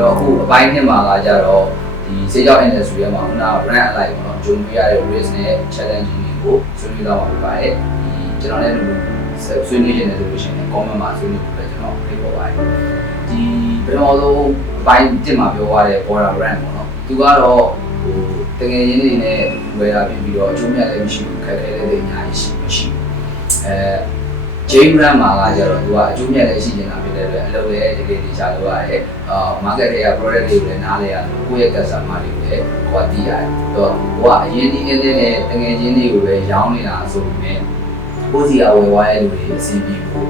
တော့အခုအပိုင်းနှစ်မှာကကြတော့ဒီစေကြောက် industry ရဲ့မှာခုနက brand alike ပေါ့နော်ဂျုံပြရတဲ့ risk နဲ့ challenge တွေကိုဆွေးနွေးတော့မှာဖြစ်ပါတယ်ဒီကျွန်တော်လည်းဆွေးနွေးနေတယ်ဆိုလို့ရှိရင် comment မှာဆွေးနွေးဖို့ပဲကျွန်တော်ဖိတ်ခေါ်ပါတယ်ဒီဘယ်တော့လုံးအပိုင်းတစ်မှာပြောရတဲ့ border brand ပေါ့နော်သူကတော့တကယ်ရင်းနေနဲ့ဝယ်တာဖြစ်ပြီးတော့အကျိုးမြတ်လည်းမရှိဘူးခက်ခဲလည်းအများကြီးမရှိဘူးJane brand မှာကကျတော့သူကအကျိုးမြတ်လည်းရှိနေတာဖြစ်တဲ့အတွက်အလုပ်လည်းတကယ်တခြားလုပ်ရတယ် market တွေက product တွေကိုလည်းနားလဲရတယ်ကိုယ့်ရဲ့ customer တွေကိုလည်းဟိုကသိရတယ်အဲ့တော့ဟိုကအရင်ဒီအင်းနဲ့တကယ်ချင်းတွေကိုပဲရောင်းနေတာဆိုပေမဲ့ကိုယ့်စီအဝယ်ဝါရဲ့လူတွေအစီအပြီးကို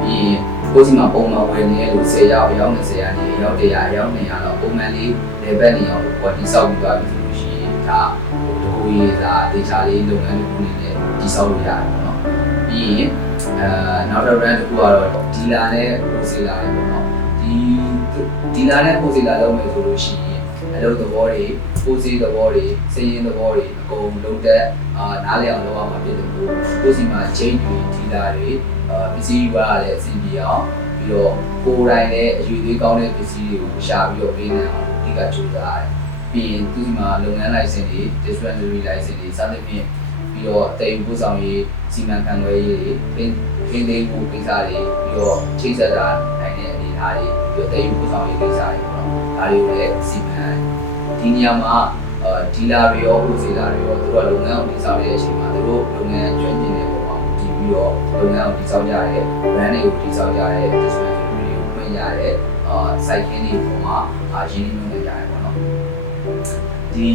ပြီးရင်ကိုယ့်စီမှာပုံမှန်ဝယ်နေတဲ့လူ10ယောက်အယောက်20ရာနေအယောက်100အယောက်200တော့ပုံမှန်လေး level နေအောင်ဟိုကတိဆောက်ပြီးသွားပြီဆိုလို့ရှိရင်ဒါဟိုတကူရေးသားဒေတာလေးလုပ်ငန်းတစ်ခုနေနဲ့တိဆောက်လို့ရတယ်ပေါ့နော်ပြီးရင်နောက်တစ် brand တစ်ခုကတော့ dealer နဲ့ wholesaler တွေပေါ့နော်ဒီ dealer နဲ့ wholesaler လုပ်မယ်ဆိုလို့ရှိရင်အလုပ်သဘောတွေ wholesale သဘောတွေစည်ရင်းသဘောတွေအကုန်လုံးတက်နားလည်အောင်လုပ်ရမှာဖြစ်တယ်ကိုယ့်စီမှာ chain တွေ dealer တွေပစ္စည်းယူရလည်းအဆင်ပြေအောင်ပြီးတော့ကိုယ်တိုင်လည်းအယူသေးကောင်းတဲ့ပစ္စည်းတွေကိုရှာပြီးတော့ပေးနိုင်အောင်အဓိကကြိုးစားရတယ်ပြီးရင်သူ့စီမှာလုပ်ငန်း license တွေ dispensary license တွေစသဖြင့်ပြီးတော့တည်ယူပို့ဆောင်ရေးစီမံခန့်ခွဲရေးတွေထိန်းသိမ်းမှုကိစ္စတွေပြီးတော့ချိတ်ဆက်တာနိုင်တဲ့အနေအထားတွေပြီးတော့တည်ယူပို့ဆောင်ရေးကိစ္စတွေပေါ့နော်ဒါတွေကိုလည်းစီမံဒီနေရာမှာဒီလာတွေရော wholesaler တွေရောသူတို့လုပ်ငန်းကိုတည်ဆောက်တဲ့အချိန်မှာသူတို့လုပ်ငန်းကျွမ်းကျင်တဲ့ပုံမှာတည်ပြီးတော့လုပ်ငန်းကိုတည်ဆောက်ကြရဲ brand တွေကိုတည်ဆောက်ကြရဲ dispensary တွေကိုဖွင့်ရတဲ့ site ခင်းတွေပုံမှာရင်းနှီးမြှုပ်နှံကြရဲပေါ့နော်ဒီ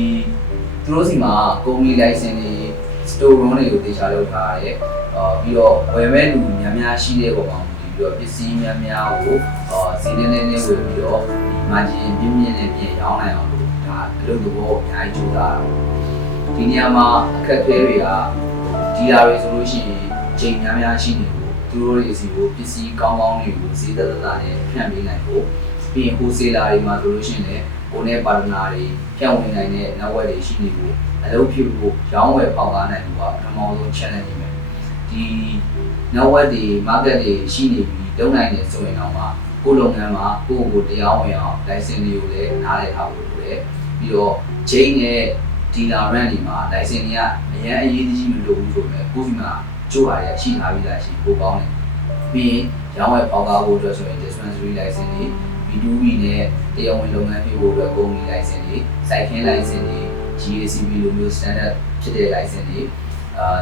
သူတို့စီမှာကုမ္ပဏီ license တွေ store room တွေကိုတေချာလုပ်ထားရတယ်ပြီးတော့ဝယ်မဲ့လူများများရှိတဲ့ပုံမှာပြီးတော့ပစ္စည်းများများကိုဈေးနဲ့ဝယ်ပြီးတော့ဒီ margin ပြင်းပြင်းနဲ့ပြင်ရောင်းနိုင်အောင်လို့ဒါအလုပ်သဘောအများကြီးကြိုးစားတာဒီနေရာမှာအခက်အခဲတွေကဒီလာတွေဆိုလို့ရှိရင်ချိန်များများရှိနေဖို့သူတို့တွေစီကိုပစ္စည်းကောင်းကောင်းတွေကိုဈေးသက်သက်နဲ့ဖြန့်ပေးနိုင်ဖို့ပြီးရင် wholesaler တွေမှာဆိုလို့ရှိရင်လည်းကိုယ်နဲ့ partner တွေဖြန့်ဝေနိုင်တဲ့ network တွေရှိနေဖို့အလုပ်ဖြစ်ဖို့ရောင်းဝယ်ပေါက်ကားနိုင်ဖို့ကပထမဆုံး challenge ပဲဒီ network တွေ market တွေရှိနေပြီးလုပ်နိုင်တယ်ဆိုရင်တော့ကိုယ်လုပ်ငန်းမှာကိုယ့်ကိုယ်တရားဝင်အောင် license တွေကိုလည်းနားလည်ထားဖို့လိုတယ်ပြီးတော့ chain နဲ့ dealer brand တွေမှာ license တွေကအရင်အရေးကြီးမလို့ဘူးဆိုပေမဲ့ကိုယ့်စီမှာကြိုးရရရှိထားပြီးသားရှိပိုကောင်းတယ်ပြီးရင်ရောင်းဝယ်ပေါက်ကားဖို့အတွက်ဆိုရင် dispensary license တွေ B2B နဲ့တရားဝင်လုပ်ငန်းဖြစ်ဖို့အတွက်ကုမ္ပဏီ license တွေ site ခင်း license တွေ GACB လိုမျိုး standard ဖြစ်တဲ့ license တွေ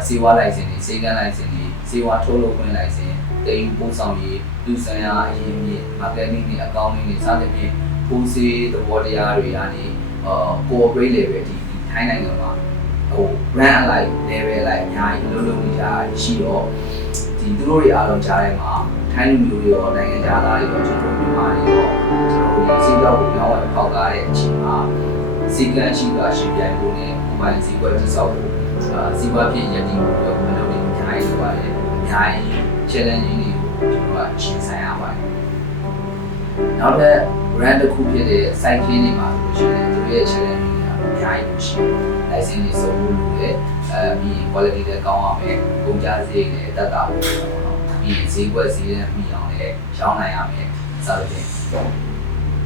စေဝါ license တွေစေကန်း license တွေစေဝါထုတ်လုပ်ခွင့် license တည်ယူပို့ဆောင်ရေးလူဆိုင်ရာအရင်မြင့် marketing တွေ accounting တွေစသဖြင့် wholesale သဘောတရားတွေကနေ corporate level ဒီထိုင်းနိုင်ငံမှာဟို brand alike level အလိုက်အများကြီးလုပ်နေကြရှိတော့ဒီသူတို့တွေအားလုံးကြားထဲမှာထိုင်းလူမျိုးတွေရောနိုင်ငံခြားသားတွေရောကျွန်တော်တို့မြန်မာတွေရောကျွန်တော်တို့ဒီစေကြောက်ကိုရောင်းဝယ်ပေါက်ကားတဲ့အချိန်မှာစီကံရှိတာရှိပြိုင်ဖို့နဲ့မိုဘိုင်းစီကွက်တိဆောက်ဖို့စီပွားဖြစ်ရည်တည်ဖို့တော့မလုပ်နေအများကြီးလိုပါတယ်အများကြီး challenge တွေကိုကျွန်တော်ကရှင်းဆိုင်ရပါတယ်နောက်ထပ် brand တစ်ခုဖြစ်တဲ့ site ခင်းတွေမှာဆိုလို့ရှိရင်သူရဲ့ challenge တွေကအများကြီးရှိတယ် license တွေစုံဖို့လိုတယ်ပြီး quality လည်းကောင်းအောင်ပဲကုန်ကျစရိတ်လည်းတက်တာဖို့ပေါ့နော်ပြီးဈေးကွက်ဈေးနဲ့မိအောင်လည်းရောင်းနိုင်ရမယ်စသဖြင့်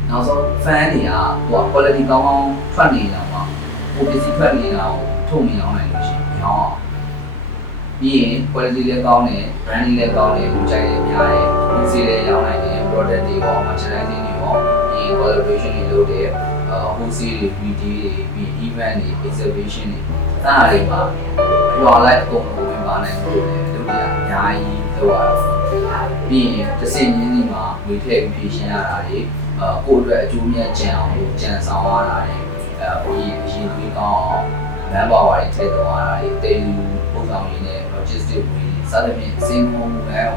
နောက်ဆုံး fan တွေကဟို quality ကောင်းကောင်းထွက်နေတော့မှဟိုပစ္စည်းထွက်နေတာကိုထုတ်မြင်အောင်နိုင်လို့ရှိရင်ရောင်းအောင်ပြီးရင် quality လည်းကောင်းတယ် brand လည်းကောင်းတယ်လူကြိုက်လည်းများတယ်လူစီလည်းရောင်းနိုင်တယ် product တွေရော merchandising တွေရောပြီး collaboration တွေလုပ်တယ်wholesale တွေ BD တွေပြီး event တွေ exhibition တွေအဲ့ဒါတွေမှာရွာလိုက်အကုန်လုံးဝင်ပါနိုင်လို့လေလူတွေအများကြီးလုပ်ရတော့ပြီးရင်တစ်စင်ရင်းစီမှာဝေထည့်ပြီးရှင်းရတာတွေကိုယ့်အတွက်အကျိုးမြတ်ကြံအောင်လို့ကြံဆောင်ရတာတွေဟိုရင်သွေးကောင်းအောင် manpower တွေထည့်သွင်းရတာတွေတည်ယူပို့ဆောင်ရေးနဲ့ logistic တွေစသဖြင့်စင်ကုန်မှုနဲ့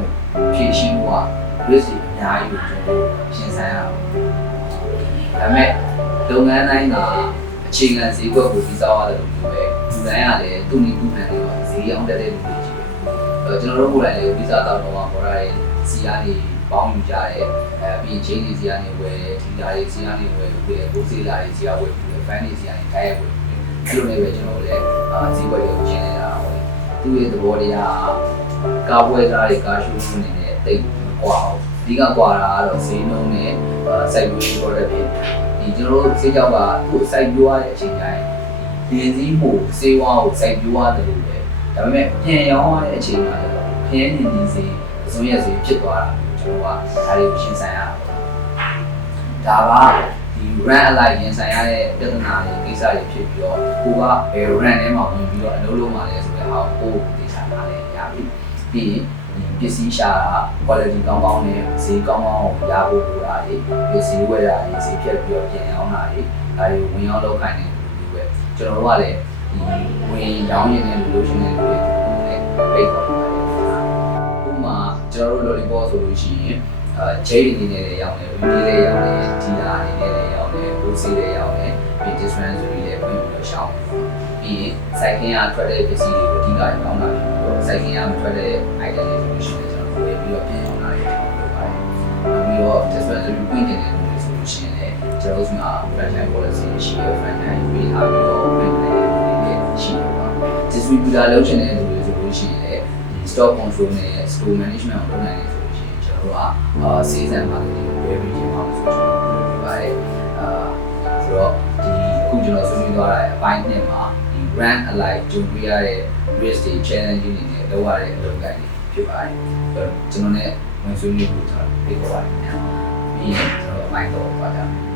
ဖြည့်ရှင်းမှုက risk တွေအများကြီးကိုကျွန်တော်ရှင်းဆိုင်ရအောင်ဒါပေမဲ့လုပ်ငန်းတိုင်းကအခြေခံဈေးကွက်ကိုပြီးစားရတယ်လို့ပြောပဲလူတိုင်းကလည်းသူ့နည်းသူ့ဟန်တွေတော့ဈေးအောင်တက်တဲ့လူတွေကြီးပဲကျွန်တော်တို့ကိုယ်တိုင်လည်းပြီးစားတော့ဘောရတဲ့စီကနေပေါင်းယူကြတယ်ပြီးချင်းစီကနေဝယ်ဒီလာတွေစီကနေဝယ်ပြီးဘိုးစီလာတွေစီကဝယ်ပြီးဖန်တွေစီကနေတိုင်းရဝယ်ပြီးအဲ့လိုနဲ့ပဲကျွန်တော်လည်းဈေးကွက်တွေကိုရှင်းနေတာပေါ့လေသူ့ရဲ့သဘောတရားကားပွဲသားတွေကားရှိုးနေနေတဲ့တိတ်ကွာအောင်ဒီကကွာတာကတော့ဈေးနှုန်းနဲ့စိုက်ပျိုးရေး product တွေ တော်တို့စေးကြောက်ကသူ့စိုက်ပျိုးရတဲ့အချိန်တိုင်းဒီစည်းမှုစေးဝါးကိုစိုက်ပျိုးရတယ်လို့ပဲဒါပေမဲ့ပြန်ရောင်းရတဲ့အချိန်မှာလည်းဖျင်းနေနေစေအစိုးရစေဖြစ်သွားတာကျွန်တော်ကဒါတွေကိုရှင်းဆိုင်ရတာဒါကဒီ run alike ရင်ဆိုင်ရတဲ့ပြဿနာတွေကိစ္စတွေဖြစ်ပြီးတော့ကိုကဘယ် run ထဲမှာဝင်ပြီးတော့အလုပ်လုပ်မှလဲဆိုတဲ့ဟာကိုသိချာတာလည်းရပြီပြီးရင်ပစ္စည်းရှာတာ quality ကောင်းကောင်းနဲ့ဈေးကောင်းကောင်းရဖို့လိုတာတွေပစ္စည်းဝယ်တာတွေဈေးဖြတ်ပြီးတော့ပြန်ရောင်းတာတွေဒါတွေဝင်ရောက်လုပ်ခိုင်းနေတယ်လို့ပဲကျွန်တော်တို့ကလည်းဒီဝင်ရောင်းရတဲ့လူလို့ရှိနေတဲ့လူတွေလည်းပိတ်ခေါ်နေပါတယ်ဥပမာကျွန်တော်တို့ lollipop ဆိုလို့ရှိရင်ဂျိတ်အနေနဲ့လည်းရောင်းတယ်ဝီဒီလည်းရောင်းတယ်ဒီလာအနေနဲ့လည်းရောင်းတယ်ကိုစီလည်းရောင်းတယ်ပြီး dispensary လည်းပြင်ပြီးတော့ရှောင်းပြီးရင်စိုက်ကင်းကထွက်တဲ့ပစ္စည်းတွေကိုအဓိကရောင်းတာဖြစ်ပြီးတော့စိုက်ကင်းကမထွက်တဲ့ item တွေဆိုလို့ရှိရင်ကျွန်တော်ဝယ်ပြီးတော့ပြင်ရောင်းတာတွေလုပ်ပါတယ်ပြီးတော့ dispensary ပြင်နေတဲ့လူတွေဆိုလို့ရှိရင်လည်းကျွန်တော်တို့က franchise policy ရှိရ franchise ပေးထားပြီးတော့ပြင်နေတဲ့လူတွေရှိတယ်ပေါ့ distributor လုပ်ချင်တဲ့လူတွေဆိုလို့ရှိရင်လည်းဒီ stock control နဲ့ store management ကိုလုပ်နိုင်တယ်ဆိုလို့ရှိရင်ကျွန်တော်တို့ကseason marketing ကို very ကျင်းအောင်ဆိုကျွန်တော်တို့လုပ်ပါတယ်ဆိုတော့ဒီအခုကျွန်တော်ဆွေးနွေးသွားတဲ့အပိုင်းနဲ့မှာဒီ brand alike ကြုံတွေ့ရတဲ့ risk တွေ challenge တွေနဲ့လုပ်ရတဲ့အလုပ်ကိုင်တွေဖြစ်ပါတယ်ကျွန်တော်နဲ့ဝင်ဆွေးနွေးဖို့ကျွန်တော်ပြေးသွားပါတယ်ပြီးရင်ကျွန်တော်အပိုင်းတော့ပါကြမယ်